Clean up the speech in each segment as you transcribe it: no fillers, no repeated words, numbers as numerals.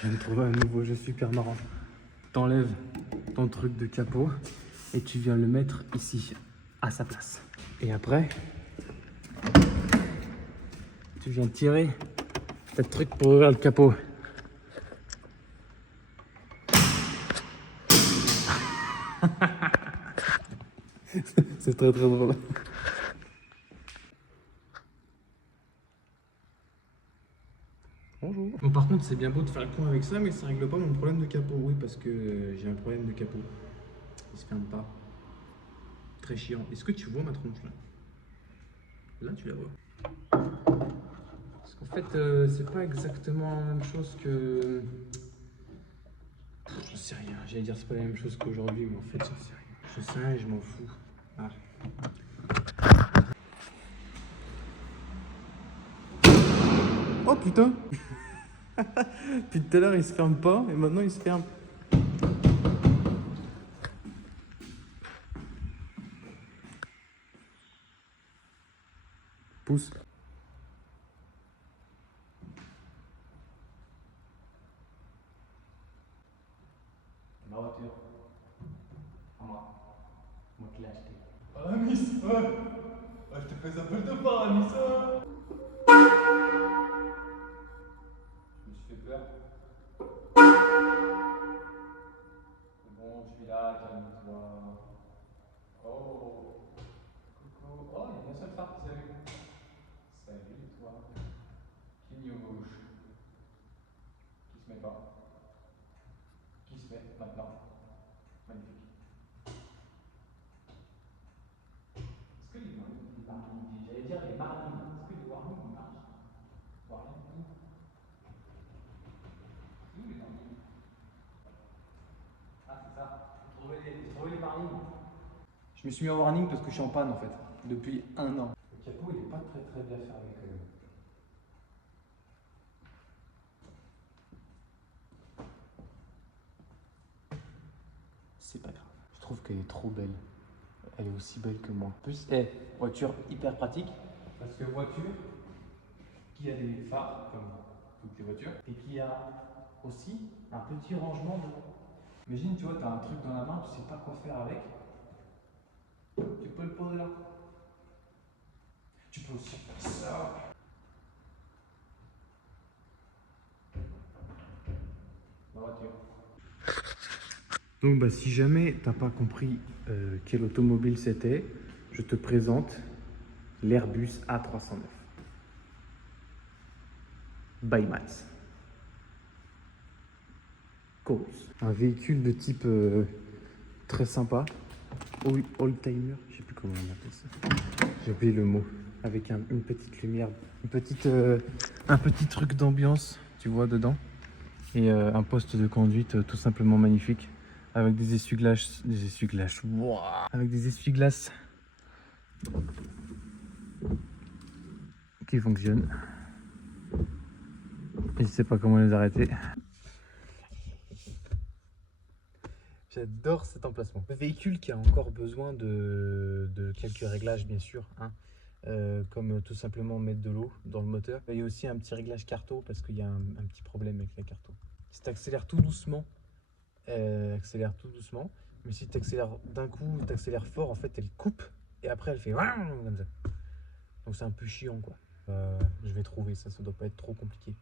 Je viens de trouver un nouveau jeu super marrant. T'enlèves ton truc de capot et tu viens le mettre ici, à sa place. Et après, tu viens tirer ce truc pour ouvrir le capot. C'est très très drôle. Bonjour. Bon, par contre, c'est bien beau de faire le point avec ça, mais ça règle pas mon problème de capot. Oui, parce que j'ai un problème de capot. Il se ferme pas. Très chiant. Est-ce que tu vois ma tronche là? Là, tu la vois. Parce qu'en fait, c'est pas exactement la même chose que. J'en sais rien. J'allais dire c'est pas la même chose qu'aujourd'hui, mais en fait, j'en sais rien. Je sais rien et je m'en fous. Ah. Oh putain! Depuis tout à l'heure, il se ferme pas et maintenant il se ferme. Pousse. Ma voiture. À moi. Moi qui l'ai acheté. Ah, Miss, ouais. Ah, je te fais un peu de part, Miss. Je me suis fait peur. C'est bon, je suis là, calme-toi. Oh, coucou. Oh, il y a une seule femme qui s'est avec moi. Salut, toi. Qui n'y bouge. Qui se met pas. Qui se met maintenant. Magnifique. Est-ce que les marines, j'allais dire les marines, est-ce que les warnings ils marchent? Warning? Où les marines? Ah, c'est ça. Trouver les marines. Je me suis mis en warning parce que je suis en panne en fait. Depuis 1 an. Le capot il est pas très très bien fermé quand même. C'est pas grave. Je trouve qu'elle est trop belle. Elle est aussi belle que moi. En plus, voiture hyper pratique. Parce que voiture qui a des phares, comme toutes les voitures, et qui a aussi un petit rangement devant. Imagine, tu vois, tu as un truc dans la main, tu sais pas quoi faire avec. Tu peux le poser là. Tu peux aussi faire ça. La voiture. Donc bah, si jamais t'as pas compris quelle automobile c'était, je te présente l'Airbus A309 by Mats. Chorus. Un véhicule de type très sympa, old-timer, je sais plus comment on appelle ça. J'ai oublié le mot. Avec une petite lumière, un petit truc d'ambiance, tu vois, dedans. Et un poste de conduite tout simplement magnifique. Avec des essuie-glaces, wow, avec des essuie-glaces qui fonctionnent. Et je sais pas comment les arrêter. J'adore cet emplacement. Le véhicule qui a encore besoin de quelques réglages bien sûr, hein. Comme tout simplement mettre de l'eau dans le moteur. Il y a aussi un petit réglage carto parce qu'il y a un petit problème avec la carto. Si tu accélères tout doucement, accélère tout doucement. Mais si tu accélères d'un coup, tu accélères fort, en fait elle coupe et après elle fait comme ça. Donc c'est un peu chiant quoi. Je vais trouver ça, ça doit pas être trop compliqué.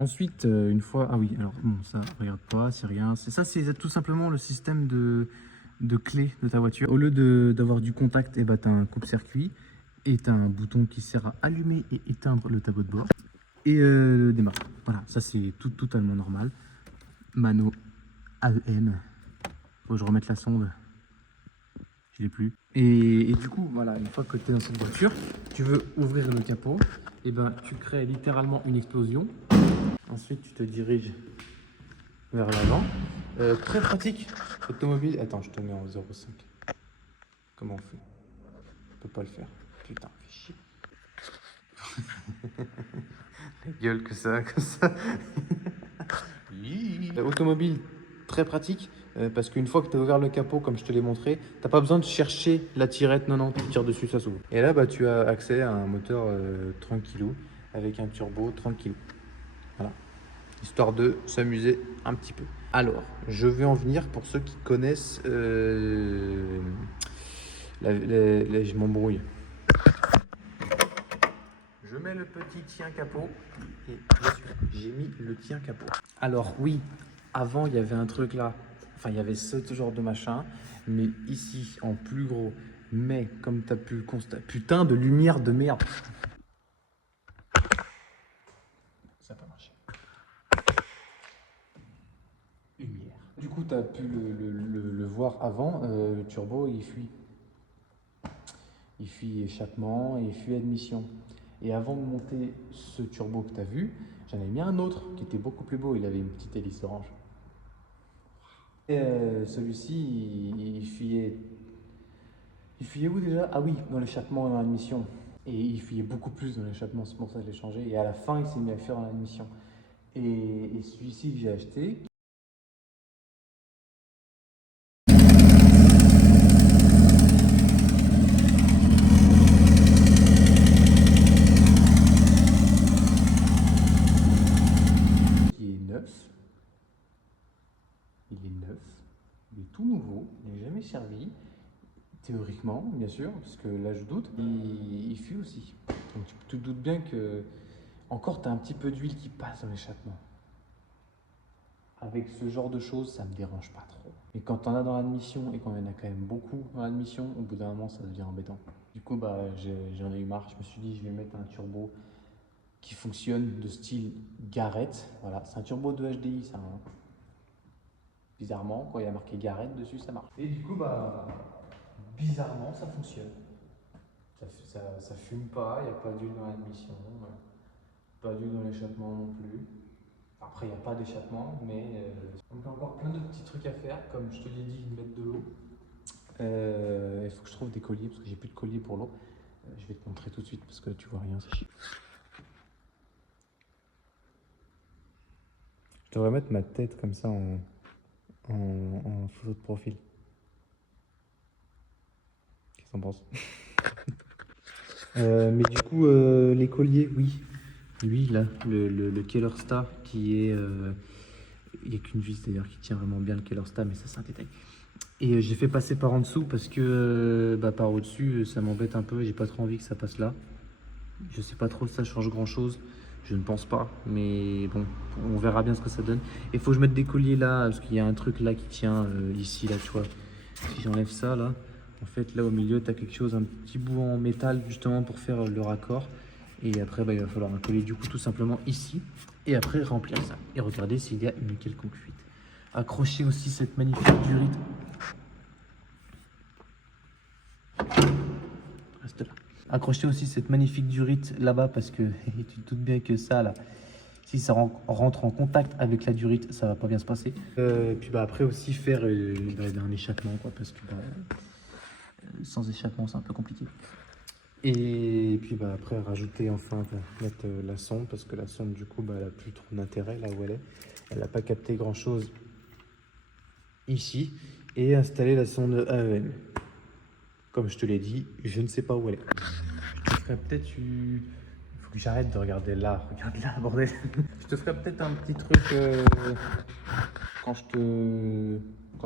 Ensuite, une fois... Ah oui, alors bon, ça, regarde pas, c'est rien. Ça, c'est tout simplement le système de clé de ta voiture. Au lieu d'avoir du contact, eh ben, tu as un coupe-circuit et tu as un bouton qui sert à allumer et éteindre le tableau de bord. Et démarre. Voilà, ça c'est totalement normal. Mano AEM. Faut que je remette la sonde. Je l'ai plus. Et du coup, voilà, une fois que tu es dans cette voiture, tu veux ouvrir le capot, et ben tu crées littéralement une explosion. Ensuite, tu te diriges vers l'avant. Très pratique, automobile. Attends, je te mets en 0,5. Comment on fait? Je peux pas le faire. Putain, fais chier. La gueule que ça, comme ça. Automobile, très pratique. Parce qu'une fois que tu as ouvert le capot, comme je te l'ai montré, t'as pas besoin de chercher la tirette. Non, non, tu tires dessus, ça s'ouvre. Et là, bah, tu as accès à un moteur tranquillou avec un turbo tranquille. Voilà. histoire de s'amuser un petit peu. Alors, je vais en venir pour ceux qui connaissent... je m'embrouille. Je mets le petit tien capot et j'ai mis le tien capot. Alors oui, avant il y avait un truc là, enfin il y avait ce genre de machin, mais ici en plus gros. Mais comme tu as pu le constater, putain de lumière de merde. Ça n'a pas marché. Lumière. Du coup tu as pu le voir avant, le turbo il fuit. Il fuit échappement et il fuit admission. Et avant de monter ce turbo que tu as vu, j'en ai mis un autre qui était beaucoup plus beau. Il avait une petite hélice orange. Et celui-ci, il fuyait. Il fuyait où déjà? Ah oui, dans l'échappement et dans l'admission. Et il fuyait beaucoup plus dans l'échappement, c'est pour ça que je l'ai changé. Et à la fin, il s'est mis à fuir dans l'admission. Et celui-ci que j'ai acheté, qui est neuf, il est tout nouveau, il n'est jamais servi. Théoriquement, bien sûr, parce que là je doute, il fuit aussi. Donc tu te doutes bien que encore tu as un petit peu d'huile qui passe dans l'échappement. Avec ce genre de choses, ça me dérange pas trop. Mais quand on a dans l'admission et qu'on en a quand même beaucoup dans l'admission, au bout d'un moment ça devient embêtant. Du coup, bah, j'en ai eu marre. Je me suis dit, je vais mettre un turbo qui fonctionne de style Garrett. Voilà, c'est un turbo de HDI, ça. Hein. Bizarrement, quand il y a marqué Garrett dessus, ça marche. Et du coup, bah, bizarrement, ça fonctionne. Ça fume pas, il n'y a pas d'huile dans l'admission, pas d'huile dans l'échappement non plus. Après, il n'y a pas d'échappement, mais donc encore plein de petits trucs à faire, comme je te l'ai dit, mettre de l'eau. Il faut que je trouve des colliers parce que j'ai plus de collier pour l'eau. Je vais te montrer tout de suite parce que tu vois rien, c'est chiant. Je devrais mettre ma tête comme ça en photo de profil. Qu'est-ce que t'en penses? Mais du coup, les colliers, oui. Lui, là, le Keller Star qui est. Il n'y a qu'une vis d'ailleurs qui tient vraiment bien le Keller Star, mais ça, c'est un détail. Et j'ai fait passer par en dessous parce que par au-dessus, ça m'embête un peu. J'ai pas trop envie que ça passe là. Je sais pas trop si ça change grand chose. Je ne pense pas, mais bon, on verra bien ce que ça donne. Il faut que je mette des colliers là, parce qu'il y a un truc là qui tient ici, là, tu vois. Si j'enlève ça là, en fait, là au milieu, tu as quelque chose, un petit bout en métal justement pour faire le raccord. Et après, il va falloir un collier du coup tout simplement ici. Et après, remplir ça. Et regarder s'il y a une quelconque fuite. Accrocher aussi cette magnifique durite. Reste là. Accrocher aussi cette magnifique durite là-bas parce que tu te doutes bien que ça là, si ça rentre en contact avec la durite, ça va pas bien se passer. Puis après aussi faire un échappement quoi, parce que sans échappement c'est un peu compliqué. Et puis après rajouter enfin mettre la sonde parce que la sonde du coup elle a plus trop d'intérêt là où elle est. Elle n'a pas capté grand chose ici et installer la sonde AEM. Comme je te l'ai dit, je ne sais pas où elle est. Je te ferai peut-être une... Il faut que j'arrête de regarder là. Regarde là, bordel. Je te ferai peut-être un petit truc quand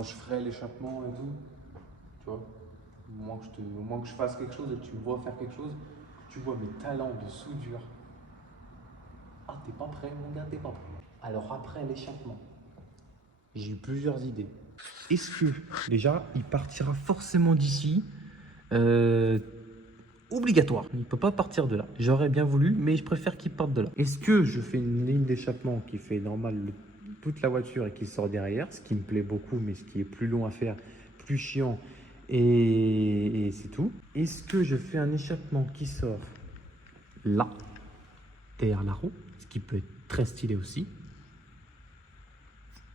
je ferai l'échappement et tout. Tu vois, au moins que je fasse quelque chose et que tu me vois faire quelque chose, tu vois mes talents de soudure. Ah, t'es pas prêt, mon gars, t'es pas prêt. Alors après l'échappement, j'ai eu plusieurs idées. Est-ce que déjà, il partira forcément d'ici obligatoire. Il ne peut pas partir de là. J'aurais bien voulu, mais je préfère qu'il parte de là. Est-ce que je fais une ligne d'échappement qui fait normal toute la voiture et qui sort derrière, ce qui me plaît beaucoup, mais ce qui est plus long à faire, plus chiant, et c'est tout. Est-ce que je fais un échappement qui sort là, derrière la roue, ce qui peut être très stylé aussi.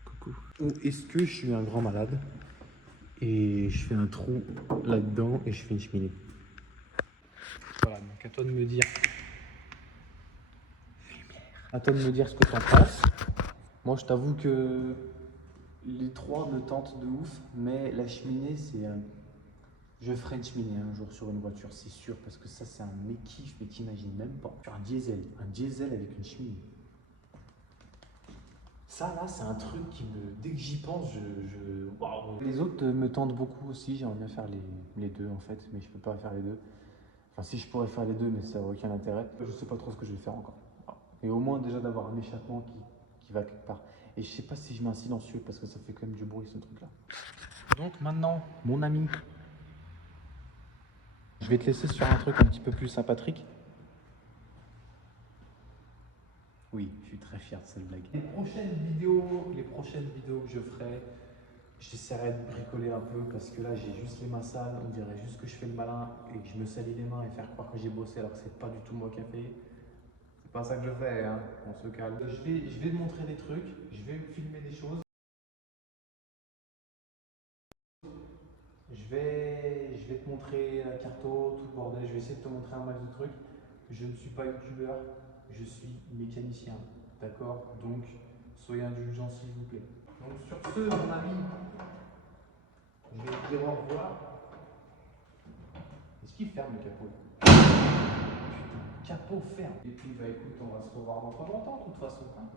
Coucou. Ou est-ce que je suis un grand malade et je fais un trou là-dedans et je fais une cheminée? Voilà, donc à toi de me dire. À toi de me dire ce que tu en penses. Moi, je t'avoue que les trois me tentent de ouf, mais la cheminée, c'est. Je ferai une cheminée un jour sur une voiture, c'est sûr, parce que ça, c'est un mékiff, mais t'imagines même pas. Sur un diesel avec une cheminée. Ça là, c'est un truc qui me, dès que j'y pense, waouh. Les autres me tentent beaucoup aussi. J'aimerais bien faire les deux en fait, mais je peux pas faire les deux. Enfin, si je pourrais faire les deux, mais ça n'a aucun intérêt. Je sais pas trop ce que je vais faire encore. Et au moins déjà d'avoir un échappement qui va quelque part. Et je sais pas si je mets un silencieux parce que ça fait quand même du bruit ce truc là. Donc maintenant, mon ami, je vais te laisser sur un truc un petit peu plus sympathique. Oui, je suis très fier de cette blague. Les prochaines vidéos que je ferai, j'essaierai de bricoler un peu parce que là j'ai juste les mains sales, on dirait juste que je fais le malin et que je me salis les mains et faire croire que j'ai bossé alors que c'est pas du tout moi qui ai fait. C'est pas ça que je fais, hein, on se calme. Je vais te montrer des trucs, je vais filmer des choses. Je vais te montrer la carto, tout le bordel, je vais essayer de te montrer un max de trucs. Je ne suis pas youtubeur, je suis mécanicien, d'accord? Donc, soyez indulgents s'il vous plaît. Donc sur ce, mon ami, je vais te dire au revoir. Est-ce qu'il ferme le capot? Putain, capot ferme. Et puis, bah écoute, on va se revoir dans pas longtemps de toute façon, hein.